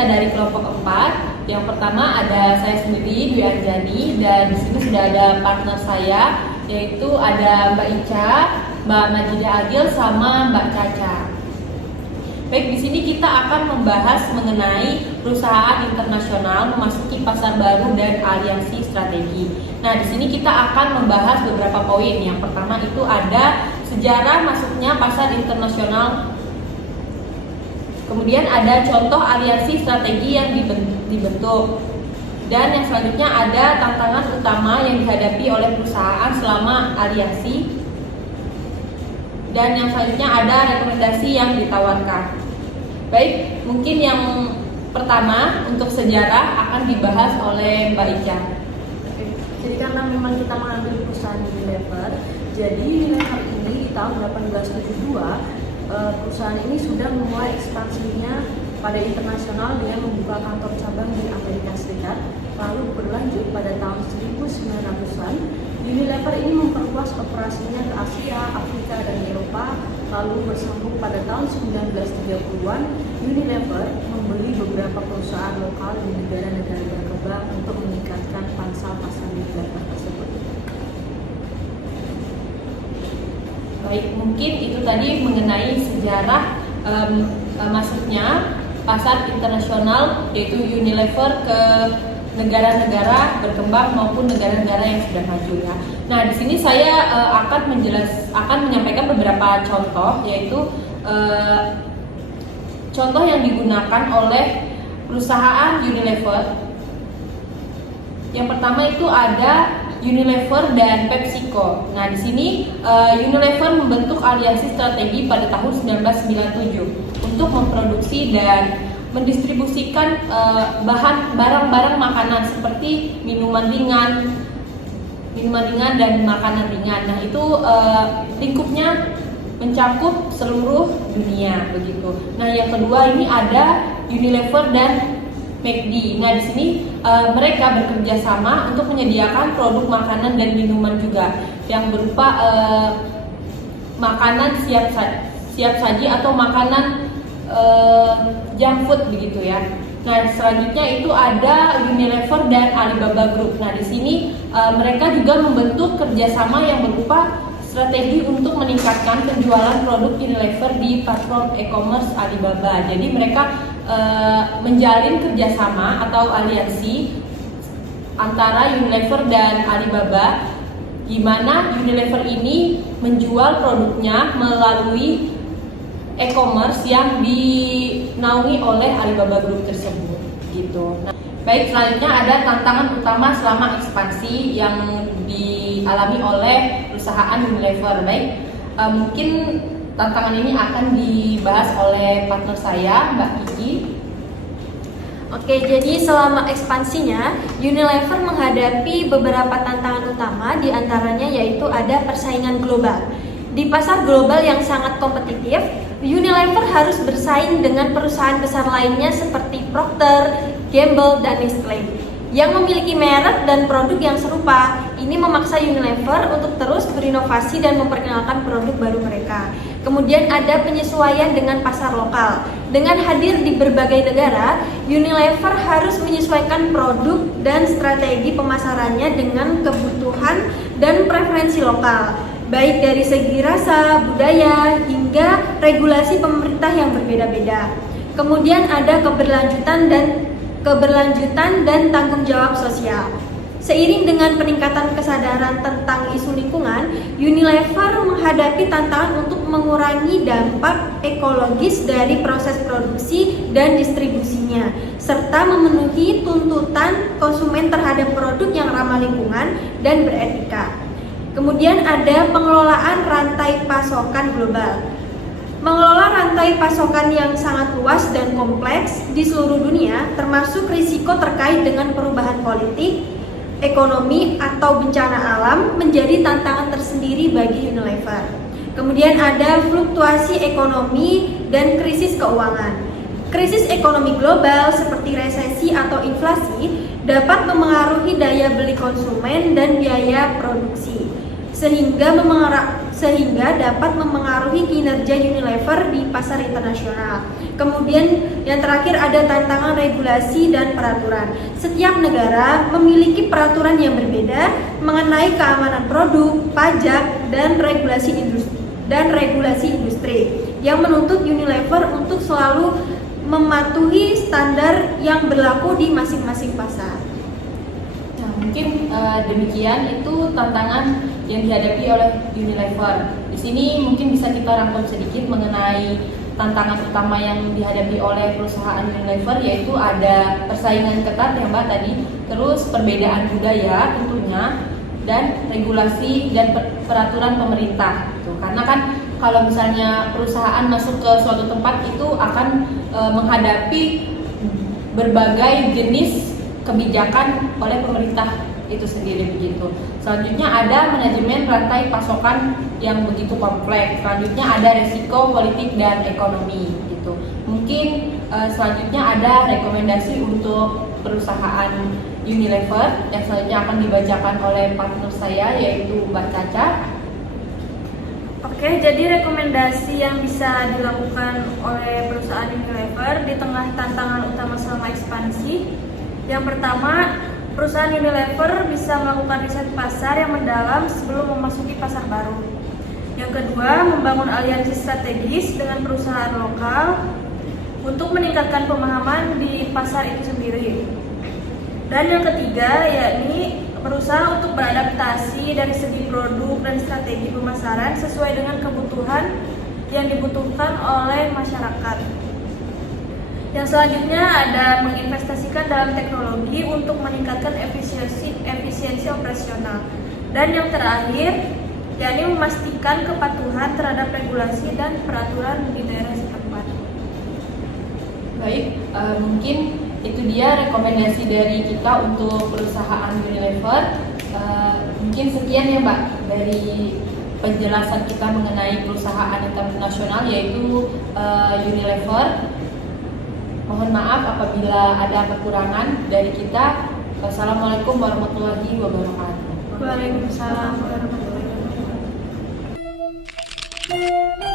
kita dari kelompok 4. Yang pertama ada saya sendiri, Dwi Anjani, dan di sini sudah ada partner saya, yaitu ada Mbak Ica, Mbak Majidah Agil, sama Mbak Caca. Baik, di sini kita akan membahas mengenai perusahaan internasional memasuki pasar baru dan aliansi strategi. Nah, di sini kita akan membahas beberapa poin. Yang pertama itu ada sejarah masuknya pasar internasional. Kemudian ada contoh aliansi strategi yang dibentuk. Dan yang selanjutnya ada tantangan utama yang dihadapi oleh perusahaan selama aliansi. Dan yang selanjutnya ada rekomendasi yang ditawarkan. Baik, mungkin yang pertama untuk sejarah akan dibahas oleh Mbak Ica. Jadi karena memang kita mengambil perusahaan Unilever, jadi Unilever ini di tahun 1872 perusahaan ini sudah memulai ekspansinya pada internasional dengan membuka kantor cabang di Amerika Serikat. Lalu berlanjut pada tahun 1900-an, Unilever ini memperluas operasinya ke Asia, Afrika, dan Eropa. Lalu bersambung pada tahun 1930-an, Unilever membeli beberapa perusahaan lokal di negara-negara berkembang untuk meningkatkan pangsa pasar Unilever tersebut. Baik, mungkin itu tadi mengenai sejarah masuknya pasar internasional, yaitu Unilever ke negara-negara berkembang maupun negara-negara yang sudah maju ya. Nah, di sini saya akan menyampaikan beberapa contoh, yaitu contoh yang digunakan oleh perusahaan Unilever. Yang pertama itu ada Unilever dan PepsiCo. Nah, di sini Unilever membentuk aliansi strategi pada tahun 1997 untuk memproduksi dan mendistribusikan barang-barang makanan seperti minuman ringan dan makanan ringan. Nah, itu lingkupnya mencakup seluruh dunia begitu. Nah, yang kedua ini ada Unilever dan McD. Nah, di sini mereka bekerja sama untuk menyediakan produk makanan dan minuman juga yang berupa makanan siap saji atau makanan junk food begitu ya. Nah, selanjutnya itu ada Unilever dan Alibaba Group. Nah, di sini mereka juga membentuk kerjasama yang berupa strategi untuk meningkatkan penjualan produk Unilever di platform e-commerce Alibaba. Jadi mereka menjalin kerjasama atau aliansi antara Unilever dan Alibaba, di mana Unilever ini menjual produknya melalui e-commerce yang dinaungi oleh Alibaba Group tersebut gitu. Nah, baik, selanjutnya ada tantangan utama selama ekspansi yang dialami oleh perusahaan Unilever. Baik, mungkin tantangan ini akan dibahas oleh partner saya, Mbak Kiki. Oke, jadi selama ekspansinya, Unilever menghadapi beberapa tantangan utama, diantaranya yaitu ada persaingan global. Di pasar global yang sangat kompetitif, Unilever harus bersaing dengan perusahaan besar lainnya seperti Procter, Gamble, dan Nestle yang memiliki merek dan produk yang serupa. Ini memaksa Unilever untuk terus berinovasi dan memperkenalkan produk baru mereka. Kemudian ada penyesuaian dengan pasar lokal. Dengan hadir di berbagai negara, Unilever harus menyesuaikan produk dan strategi pemasarannya dengan kebutuhan dan preferensi lokal, baik dari segi rasa, budaya, hingga regulasi pemerintah yang berbeda-beda. Kemudian ada keberlanjutan dan tanggung jawab sosial. Seiring dengan peningkatan kesadaran tentang isu lingkungan, Unilever menghadapi tantangan untuk mengurangi dampak ekologis dari proses produksi dan distribusinya, serta memenuhi tuntutan konsumen terhadap produk yang ramah lingkungan dan beretika. Kemudian ada pengelolaan rantai pasokan global. Mengelola rantai pasokan yang sangat luas dan kompleks di seluruh dunia, termasuk risiko terkait dengan perubahan politik, ekonomi, atau bencana alam, menjadi tantangan tersendiri bagi Unilever. Kemudian ada fluktuasi ekonomi dan krisis keuangan. Krisis ekonomi global seperti resesi atau inflasi dapat memengaruhi daya beli konsumen dan biaya produksi, sehingga sehingga dapat memengaruhi kinerja Unilever di pasar internasional. Kemudian yang terakhir ada tantangan regulasi dan peraturan. Setiap negara memiliki peraturan yang berbeda mengenai keamanan produk, pajak, dan regulasi industri yang menuntut Unilever untuk selalu mematuhi standar yang berlaku di masing-masing pasar. Nah, mungkin demikian itu tantangan yang dihadapi oleh Unilever. Di sini mungkin bisa kita rangkum sedikit mengenai tantangan utama yang dihadapi oleh perusahaan Unilever, yaitu ada persaingan ketat ya Mbak tadi, terus perbedaan budaya tentunya, dan regulasi dan peraturan pemerintah. Karena kan kalau misalnya perusahaan masuk ke suatu tempat itu akan menghadapi berbagai jenis kebijakan oleh pemerintah itu sendiri begitu. Selanjutnya ada manajemen rantai pasokan yang begitu kompleks. Selanjutnya ada resiko politik dan ekonomi gitu. Mungkin selanjutnya ada rekomendasi untuk perusahaan Unilever yang selanjutnya akan dibacakan oleh partner saya yaitu Mbak Caca. Oke, jadi rekomendasi yang bisa dilakukan oleh perusahaan Unilever di tengah tantangan utama selama ekspansi. Yang pertama, perusahaan Unilever bisa melakukan riset pasar yang mendalam sebelum memasuki pasar baru. Yang kedua, membangun aliansi strategis dengan perusahaan lokal untuk meningkatkan pemahaman di pasar itu sendiri. Dan yang ketiga, yakni berusaha untuk beradaptasi dari segi produk dan strategi pemasaran sesuai dengan kebutuhan yang dibutuhkan oleh masyarakat. Yang selanjutnya ada menginvestasikan dalam teknologi untuk meningkatkan efisiensi operasional. Dan yang terakhir, yakni memastikan kepatuhan terhadap regulasi dan peraturan di daerah setempat. Baik, mungkin itu dia rekomendasi dari kita untuk perusahaan Unilever. Mungkin sekian ya Mbak dari penjelasan kita mengenai perusahaan internasional yaitu Unilever. Mohon maaf apabila ada kekurangan dari kita. Wassalamualaikum warahmatullahi wabarakatuh. Waalaikumsalam warahmatullahi wabarakatuh.